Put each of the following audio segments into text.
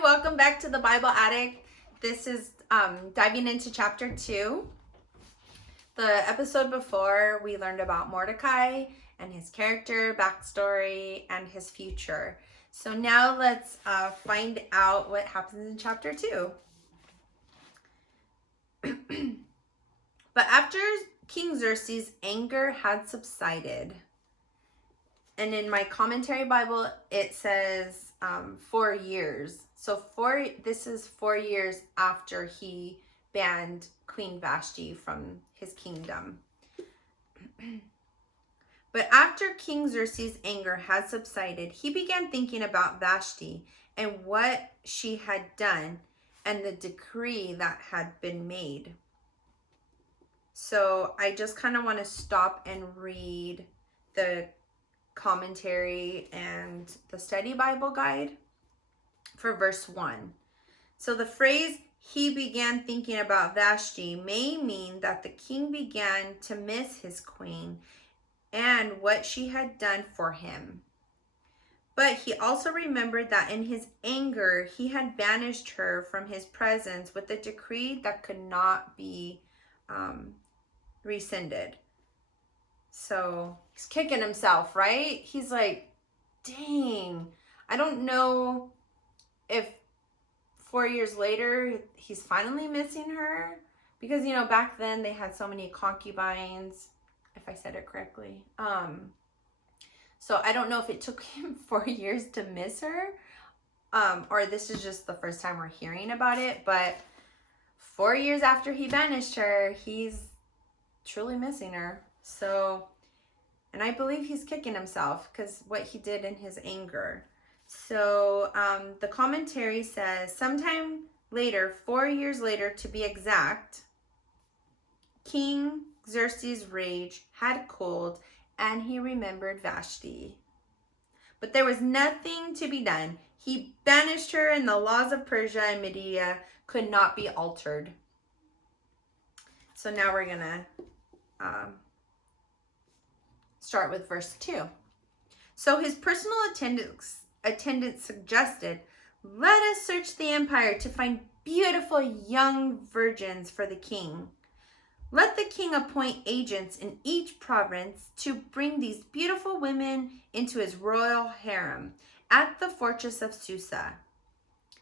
Hi, welcome back to the Bible Attic. This is diving into chapter 2. The episode before, we learned about Mordecai and his character, backstory, and his future. So now let's find out what happens in chapter 2. But after King Xerxes' anger had subsided, and in my commentary Bible, it says 4 years. So this is 4 years after he banned Queen Vashti from his kingdom. But after King Xerxes' anger had subsided, he began thinking about Vashti and what she had done and the decree that had been made. So I just kind of want to stop and read the commentary and the study Bible guide for verse 1. So the phrase "he began thinking about Vashti" may mean that the king began to miss his queen and what she had done for him. But he also remembered that in his anger he had banished her from his presence with a decree that could not be rescinded. So he's kicking himself, right? He's like, dang, I don't know if 4 years later he's finally missing her. Because, back then they had so many concubines, if I said it correctly. So I don't know if it took him 4 years to miss her, or this is just the first time we're hearing about it. But 4 years after he banished her, he's truly missing her. So, and I believe he's kicking himself because what he did in his anger. So the commentary says, sometime later, 4 years later to be exact, King Xerxes' rage had cooled and he remembered Vashti. But there was nothing to be done. He banished her, and the laws of Persia and Media could not be altered. So now we're going to start with verse 2. So his personal attendant suggested, "Let us search the empire to find beautiful young virgins for the king. Let the king appoint agents in each province to bring these beautiful women into his royal harem at the fortress of Susa.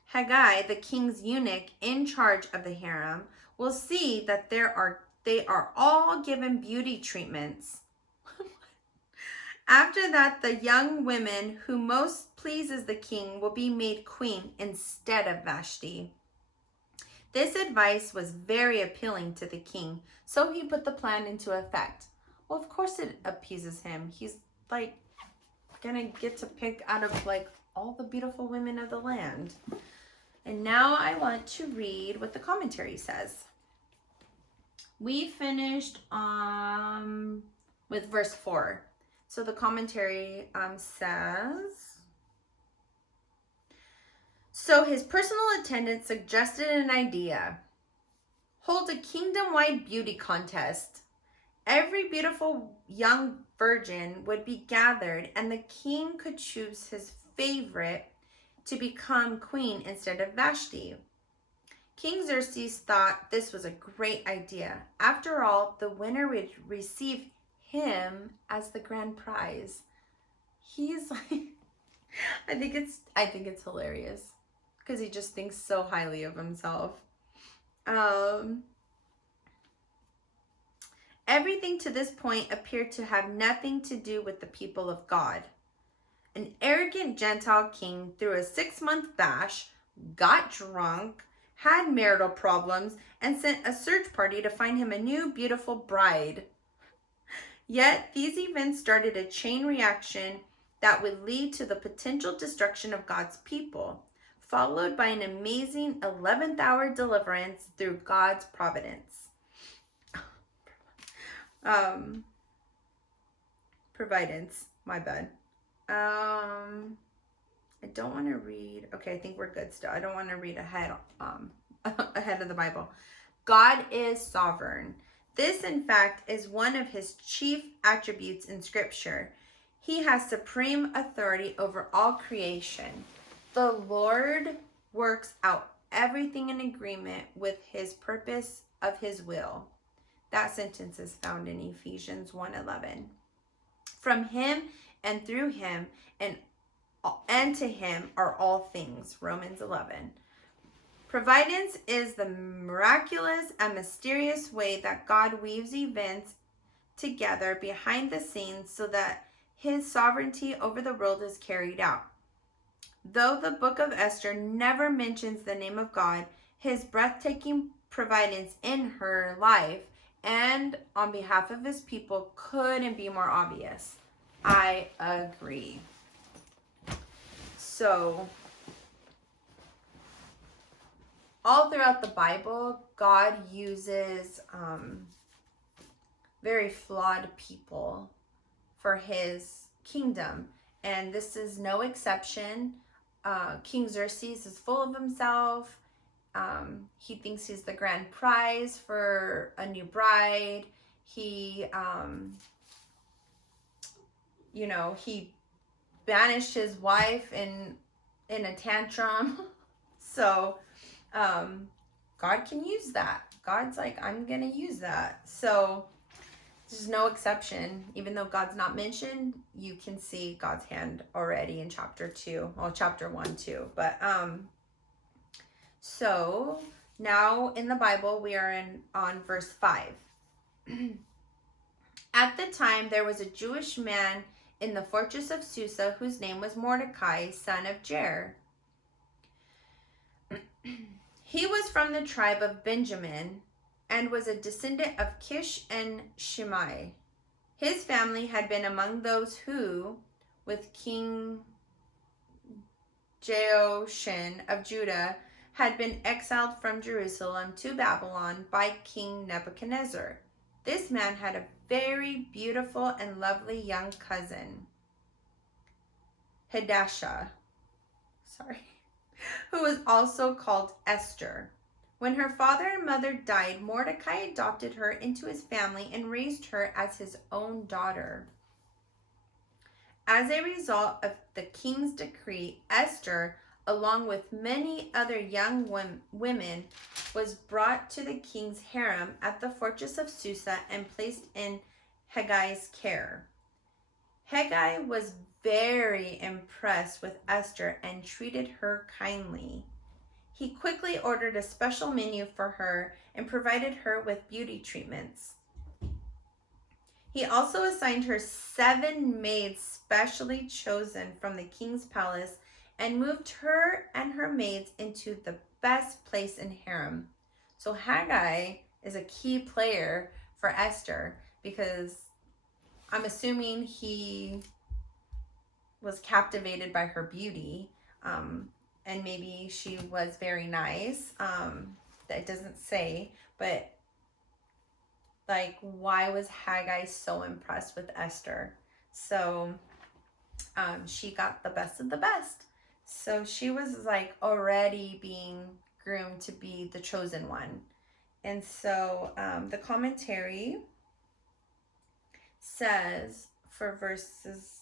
Haggai, the king's eunuch in charge of the harem, will see that they are all given beauty treatments. After that, the young women who most pleases the king will be made queen instead of Vashti." This advice was very appealing to the king, so he put the plan into effect. Well, of course it appeases him. He's like gonna get to pick out of like all the beautiful women of the land. And now I want to read what the commentary says. We finished with verse 4. So the commentary says, so his personal attendant suggested an idea. Hold a kingdom-wide beauty contest. Every beautiful young virgin would be gathered, and the king could choose his favorite to become queen instead of Vashti. King Xerxes thought this was a great idea. After all, the winner would receive him as the grand prize. He's like, I think it's hilarious because he just thinks so highly of himself. Everything to this point appeared to have nothing to do with the people of God. An arrogant Gentile king threw a 6-month bash, got drunk, had marital problems, and sent a search party to find him a new beautiful bride. Yet these events started a chain reaction that would lead to the potential destruction of God's people, followed by an amazing 11th hour deliverance through God's providence. Providence, my bad. I don't want to read. Okay, I think we're good still. I don't want to read ahead of the Bible. God is sovereign. This, in fact, is one of his chief attributes in Scripture. He has supreme authority over all creation. The Lord works out everything in agreement with his purpose of his will. That sentence is found in Ephesians 1:11. From him and through him and to him are all things. Romans 11. Providence is the miraculous and mysterious way that God weaves events together behind the scenes so that his sovereignty over the world is carried out. Though the book of Esther never mentions the name of God, his breathtaking providence in her life and on behalf of his people couldn't be more obvious. I agree. So, all throughout the Bible, God uses very flawed people for his kingdom. And this is no exception. King Xerxes is full of himself. He thinks he's the grand prize for a new bride. He he banished his wife in a tantrum. So God can use that. God's like, I'm gonna use that. So there's no exception. Even though God's not mentioned, you can see God's hand already in chapter 1 too. But so now in the Bible we are on verse 5. At the time there was a Jewish man in the fortress of Susa whose name was Mordecai, son of Jair. He was from the tribe of Benjamin and was a descendant of Kish and Shimei. His family had been among those who, with King Jehoiachin of Judah, had been exiled from Jerusalem to Babylon by King Nebuchadnezzar. This man had a very beautiful and lovely young cousin, Hadassah, who was also called Esther. When her father and mother died, Mordecai adopted her into his family and raised her as his own daughter. As a result of the king's decree, Esther, along with many other young women, was brought to the king's harem at the fortress of Susa and placed in Heggai's care. Heggai was very impressed with Esther and treated her kindly. He quickly ordered a special menu for her and provided her with beauty treatments. He also assigned her 7 maids specially chosen from the king's palace and moved her and her maids into the best place in harem. So Haggai is a key player for Esther because I'm assuming he was captivated by her beauty. And maybe she was very nice. That doesn't say, but like, why was Haggai so impressed with Esther? So she got the best of the best. So she was like already being groomed to be the chosen one. And so the commentary says for verses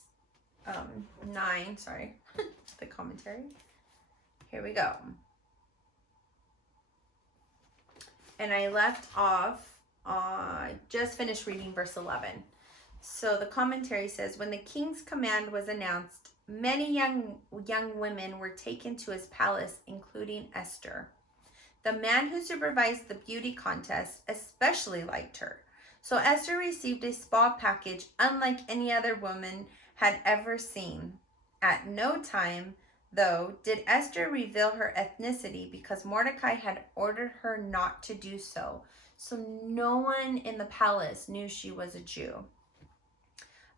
9, the commentary. Here we go. And I left off, just finished reading verse 11. So the commentary says, when the king's command was announced, many young women were taken to his palace, including Esther. The man who supervised the beauty contest especially liked her. So Esther received a spa package unlike any other woman had ever seen. At no time, though, did Esther reveal her ethnicity because Mordecai had ordered her not to do so. So no one in the palace knew she was a Jew.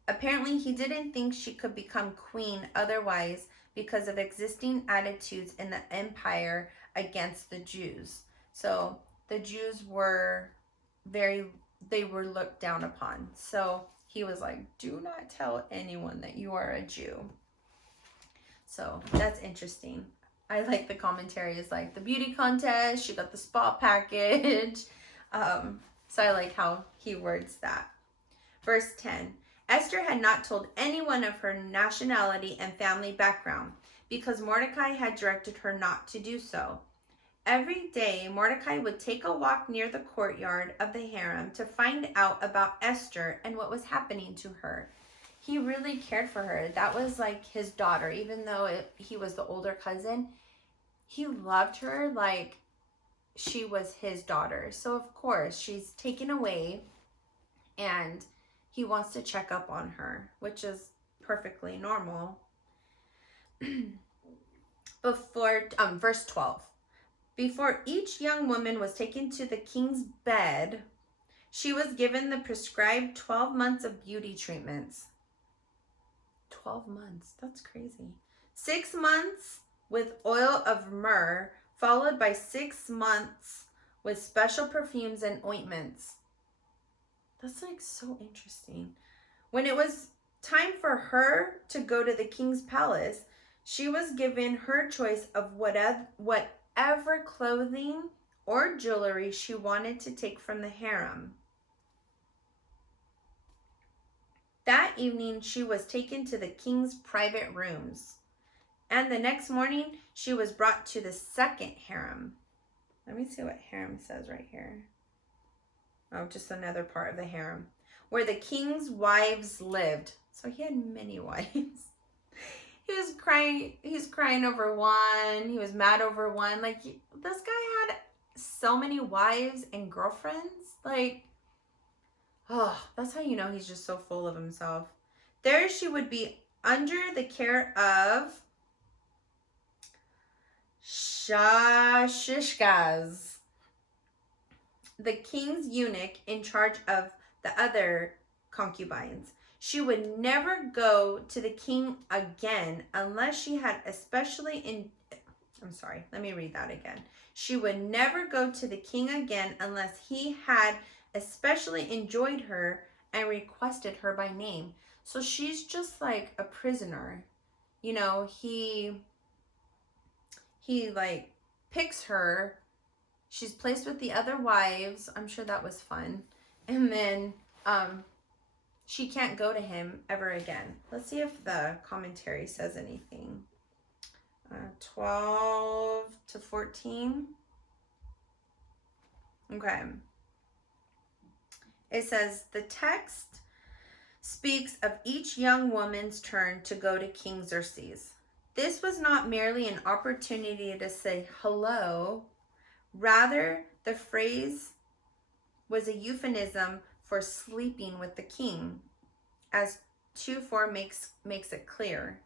Apparently, he didn't think she could become queen otherwise because of existing attitudes in the empire against the Jews. So the Jews were they were looked down upon. So he was like, do not tell anyone that you are a Jew. So that's interesting. I like the commentary. It's like the beauty contest, she got the spa package. So I like how he words that. Verse 10. Esther had not told anyone of her nationality and family background. because Mordecai had directed her not to do so. Every day, Mordecai would take a walk near the courtyard of the harem to find out about Esther and what was happening to her. He really cared for her. That was like his daughter, even though he was the older cousin. He loved her like she was his daughter. So, of course, she's taken away and he wants to check up on her, which is perfectly normal. Verse 12. Before each young woman was taken to the king's bed, she was given the prescribed 12 months of beauty treatments. 12 months, that's crazy. 6 months with oil of myrrh, followed by 6 months with special perfumes and ointments. That's like so interesting. When it was time for her to go to the king's palace, she was given her choice of whatever clothing or jewelry she wanted to take from the harem. That evening, she was taken to the king's private rooms. And the next morning, she was brought to the second harem. Let me see what harem says right here. Oh, just another part of the harem. Where the king's wives lived. So he had many wives. He's crying over one. He was mad over one. Like, this guy had so many wives and girlfriends. Like, oh, that's how you know he's just so full of himself. There she would be under the care of Shashishgaz, the king's eunuch in charge of the other concubines. She would never go to the king again unless she had let me read that again. She would never go to the king again unless he had especially enjoyed her and requested her by name. So she's just like a prisoner. You know, he like picks her. She's placed with the other wives. I'm sure that was fun. And then she can't go to him ever again. Let's see if the commentary says anything. 12 to 14. Okay. It says, the text speaks of each young woman's turn to go to King Xerxes. This was not merely an opportunity to say hello. Rather, the phrase was a euphemism for sleeping with the king, as 2:4 makes it clear.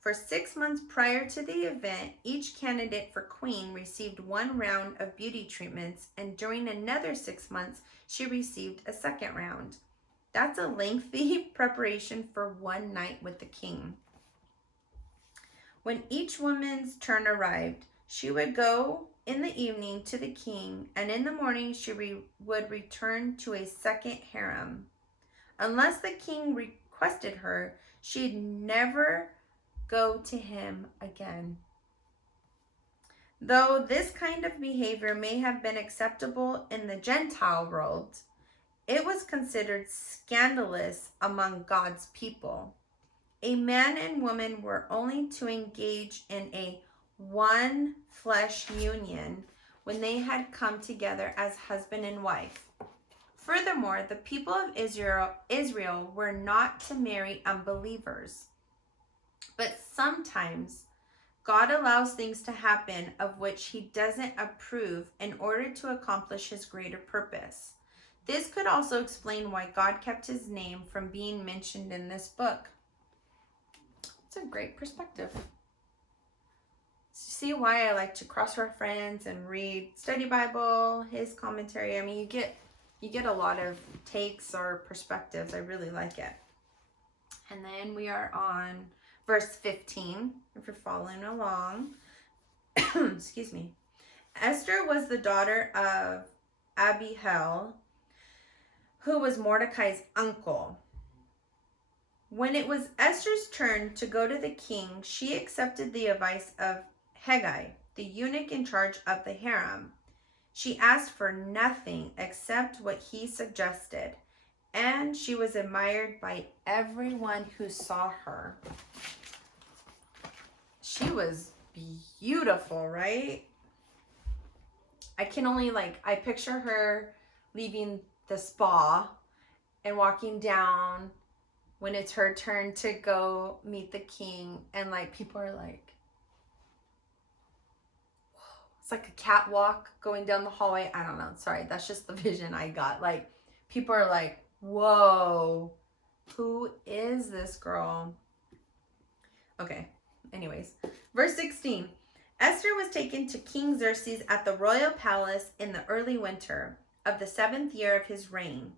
For 6 months prior to the event, each candidate for queen received 1 round of beauty treatments, and during another 6 months, she received a second round. That's a lengthy preparation for one night with the king. When each woman's turn arrived, she would go in the evening to the king, and in the morning she would return to a second harem. Unless the king requested her, she'd never go to him again. Though this kind of behavior may have been acceptable in the Gentile world, it was considered scandalous among God's people. A man and woman were only to engage in a one flesh union when they had come together as husband and wife. Furthermore, the people of Israel were not to marry unbelievers. But sometimes God allows things to happen of which he doesn't approve in order to accomplish his greater purpose. This could also explain why God kept his name from being mentioned in this book. It's a great perspective. See why I like to cross-reference and read study Bible, his commentary. I mean, you get a lot of takes or perspectives. I really like it. And then we are on verse 15, if you're following along. Excuse me. Esther was the daughter of Abihail, who was Mordecai's uncle. When it was Esther's turn to go to the king, she accepted the advice of Hegai, the eunuch in charge of the harem. She asked for nothing except what he suggested, and she was admired by everyone who saw her. she was beautiful, right? I can only I picture her leaving the spa and walking down when it's her turn to go meet the king, and people are it's like a catwalk going down the hallway. I don't know. Sorry, that's just the vision I got. People are like, whoa, who is this girl? Okay, anyways. Verse 16. Esther was taken to King Xerxes at the royal palace in the early winter of the 7th year of his reign.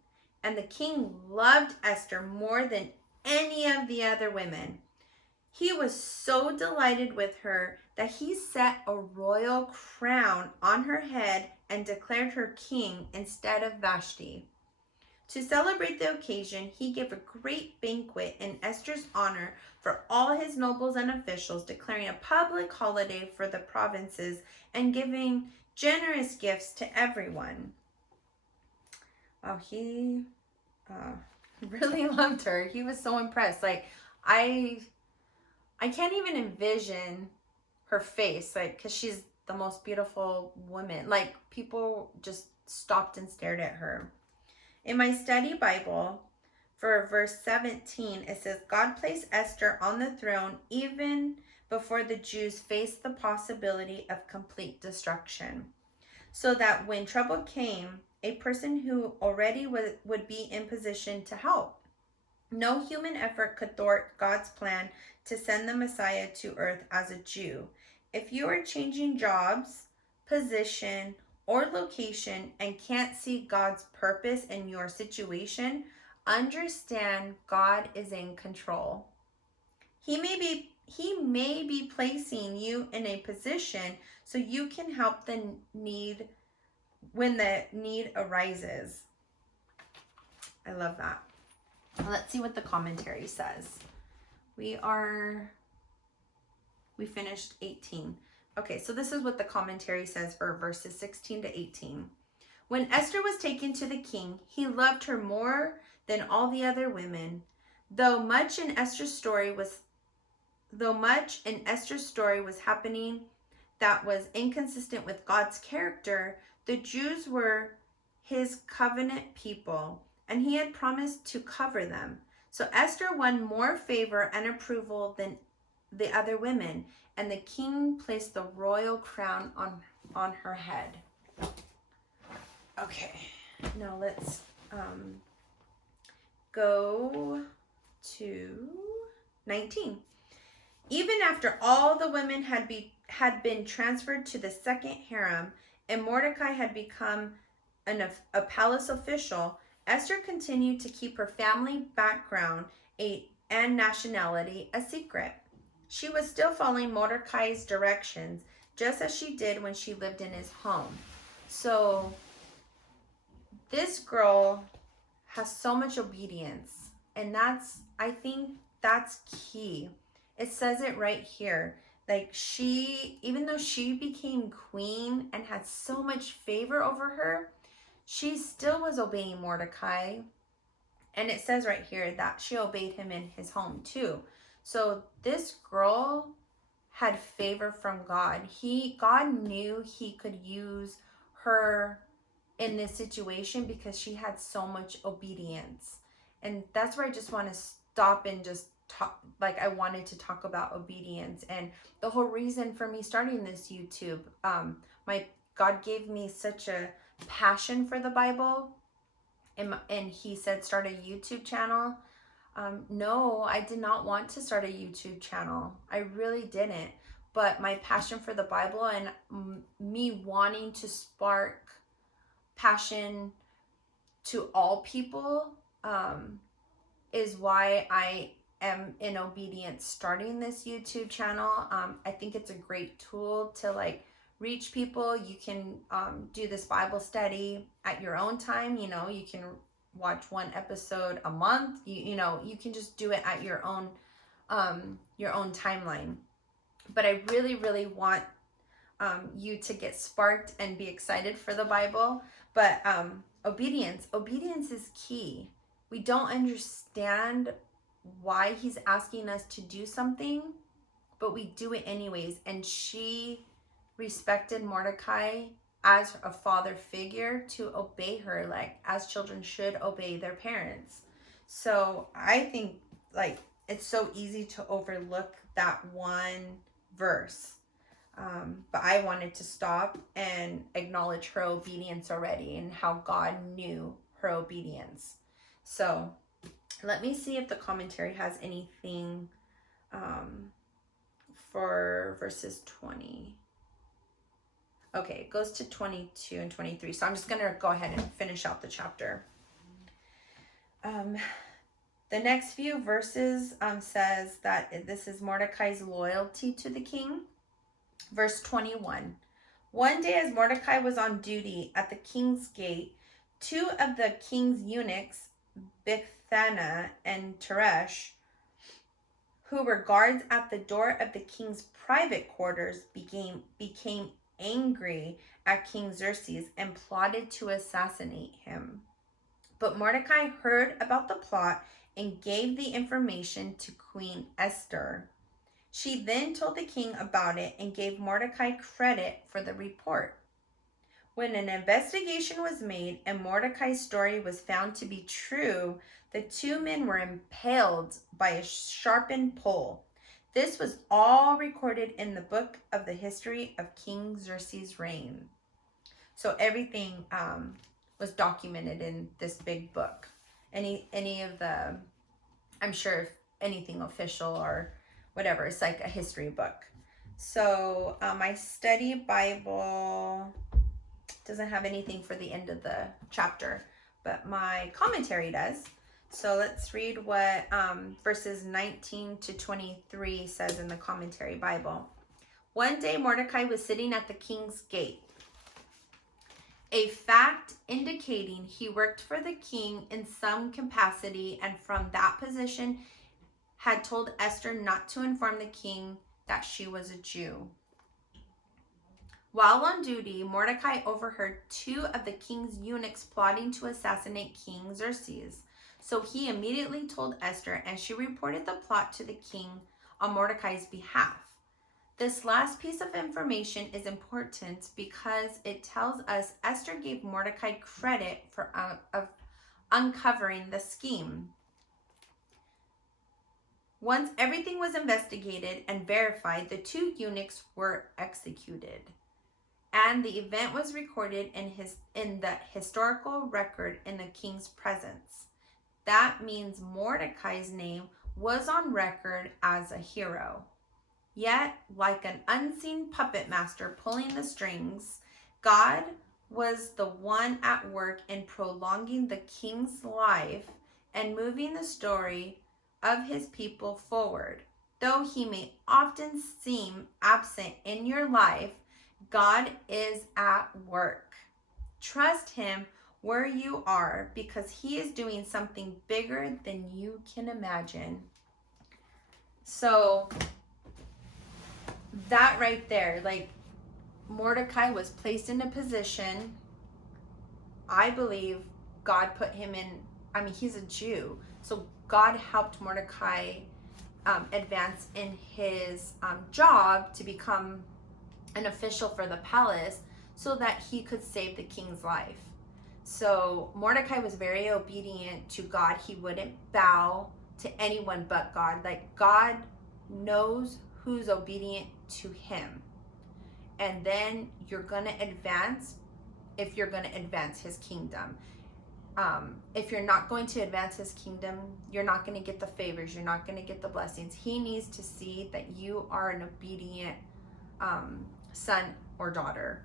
And the king loved Esther more than any of the other women. He was so delighted with her that he set a royal crown on her head and declared her king instead of Vashti. To celebrate the occasion, he gave a great banquet in Esther's honor for all his nobles and officials, declaring a public holiday for the provinces and giving generous gifts to everyone. Oh, he really loved her. He was so impressed. I can't even envision her face, because she's the most beautiful woman. People just stopped and stared at her. In my study Bible, for verse 17, it says, God placed Esther on the throne even before the Jews faced the possibility of complete destruction, so that when trouble came, a person who already would be in position to help. No human effort could thwart God's plan to send the Messiah to earth as a Jew. If you are changing jobs, position, or location and can't see God's purpose in your situation, understand God is in control. He may be placing you in a position so you can help the need when the need arises. I love that. Let's see what the commentary says. We finished 18. Okay, so this is what the commentary says for verses 16 to 18. When Esther was taken to the king, he loved her more than all the other women. Though much in Esther's story was happening that was inconsistent with God's character, the Jews were his covenant people, and he had promised to cover them. So Esther won more favor and approval than the other women, and the king placed the royal crown on her head. Okay, now let's go to 19. Even after all the women had been transferred to the second harem, and Mordecai had become a palace official, Esther continued to keep her family background and nationality a secret. She was still following Mordecai's directions, just as she did when she lived in his home. So this girl has so much obedience, and I think that's key. It says it right here. Even though she became queen and had so much favor over her, she still was obeying Mordecai. And it says right here that she obeyed him in his home too. So this girl had favor from God. God knew he could use her in this situation because she had so much obedience. And that's where I just want to stop and just talk. I wanted to talk about obedience, and the whole reason for me starting this YouTube. God gave me such a passion for the Bible, and he said start a YouTube channel. No, I did not want to start a YouTube channel. I really didn't. But my passion for the Bible and me wanting to spark passion to all people is why I am in obedience starting this YouTube channel. I think it's a great tool to reach people. You can do this Bible study at your own time. You can watch one episode a month. You can just do it at your own timeline. But I really, really want you to get sparked and be excited for the Bible. But obedience is key. We don't understand why he's asking us to do something, but we do it anyways. And she respected Mordecai as a father figure to obey her, like as children should obey their parents. So I think like it's so easy to overlook that one verse. But I wanted to stop and acknowledge her obedience already and how God knew her obedience. So let me see if the commentary has anything for verses 20. Okay, it goes to 22 and 23. So I'm just going to go ahead and finish out the chapter. The next few verses says that this is Mordecai's loyalty to the king. Verse 21. One day as Mordecai was on duty at the king's gate, two of the king's eunuchs, Bigthana and Teresh, who were guards at the door of the king's private quarters, became angry at King Xerxes and plotted to assassinate him. But Mordecai heard about the plot and gave the information to Queen Esther. She then told the king about it and gave Mordecai credit for the report. When an investigation was made and Mordecai's story was found to be true, the two men were impaled by a sharpened pole. This was all recorded in the book of the history of King Xerxes' reign. So everything was documented in this big book. Any of the, I'm sure if anything official or whatever, it's like a history book. So my study Bible doesn't have anything for the end of the chapter, but my commentary does. So let's read what verses 19 to 23 says in the commentary Bible. One day Mordecai was sitting at the king's gate, a fact indicating he worked for the king in some capacity, and from that position had told Esther not to inform the king that she was a Jew. While on duty, Mordecai overheard two of the king's eunuchs plotting to assassinate King Xerxes. So he immediately told Esther, and she reported the plot to the king on Mordecai's behalf. This last piece of information is important because it tells us Esther gave Mordecai credit for uncovering the scheme. Once everything was investigated and verified, the two eunuchs were executed, and the event was recorded in the historical record in the king's presence. That means Mordecai's name was on record as a hero. Yet, like an unseen puppet master pulling the strings, God was the one at work in prolonging the king's life and moving the story of his people forward. Though he may often seem absent in your life, God is at work. Trust him where you are because he is doing something bigger than you can imagine. So that right there, like Mordecai was placed in a position, I believe God put him in, he's a Jew. So God helped Mordecai advance in his job to become an official for the palace so that he could save the king's life. So Mordecai was very obedient to God. He wouldn't bow to anyone but God. Like God knows who's obedient to him. And then you're going to advance if you're going to advance his kingdom. If you're not going to advance his kingdom, you're not going to get the favors. You're not going to get the blessings. He needs to see that you are an obedient son or daughter.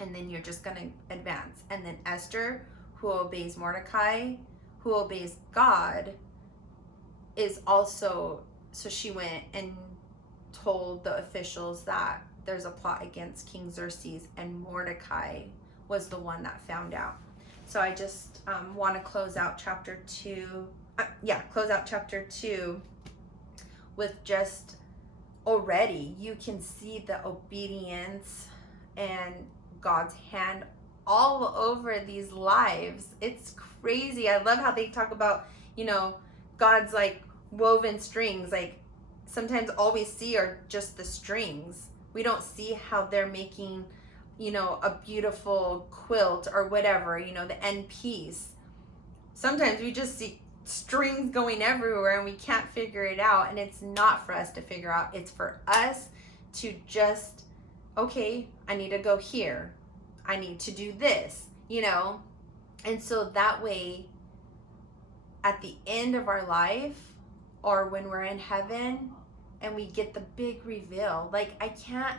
And then you're just going to advance. And then Esther, who obeys Mordecai, who obeys God, is also, so she went and told the officials that there's a plot against King Xerxes, and Mordecai was the one that found out. So I just want to close out chapter 2. Close out chapter 2 with just already you can see the obedience and God's hand all over these lives. It's crazy. I love how they talk about, God's like woven strings, like sometimes all we see are just the strings. We don't see how they're making, a beautiful quilt or whatever, the end piece. Sometimes we just see strings going everywhere and we can't figure it out. And it's not for us to figure out. It's for us to just, okay, I need to go here. I need to do this, And so that way, at the end of our life, or when we're in heaven and we get the big reveal, I can't,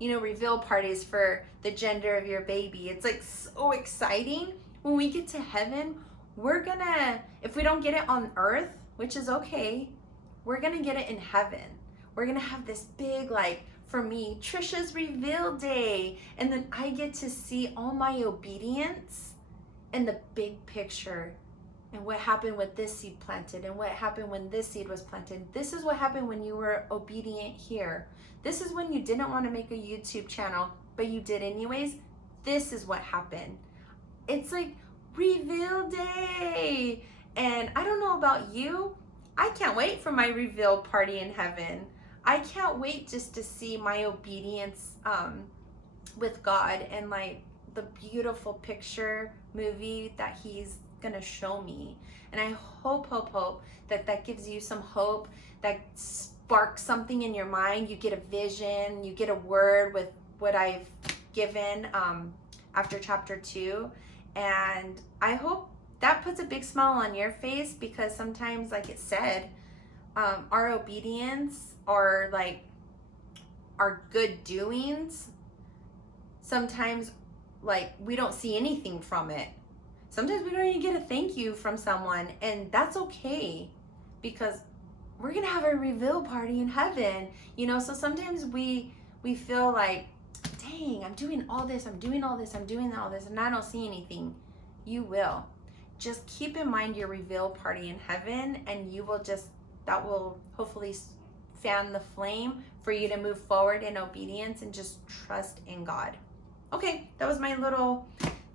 reveal parties for the gender of your baby. It's so exciting. When we get to heaven, we're gonna, if we don't get it on earth, which is okay, we're gonna get it in heaven. We're gonna have this big, for me, Trisha's reveal day. And then I get to see all my obedience and the big picture and what happened with this seed planted and what happened when this seed was planted. This is what happened when you were obedient here. This is when you didn't want to make a YouTube channel, but you did anyways. This is what happened. It's reveal day. And I don't know about you. I can't wait for my reveal party in heaven. I can't wait just to see my obedience with God and the beautiful picture movie that he's gonna show me. And I hope that gives you some hope, that sparks something in your mind. You get a vision, you get a word with what I've given after chapter 2. And I hope that puts a big smile on your face, because sometimes, like it said, our obedience or our good doings, sometimes we don't see anything from it. Sometimes we don't even get a thank you from someone, and that's okay, because we're gonna have a reveal party in heaven, so sometimes we feel dang, I'm doing all this, and I don't see anything. You will. Just keep in mind your reveal party in heaven, and that will hopefully fan the flame for you to move forward in obedience and just trust in God. Okay, that was my little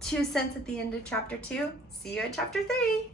2 cents at the end of chapter 2. See you at chapter 3.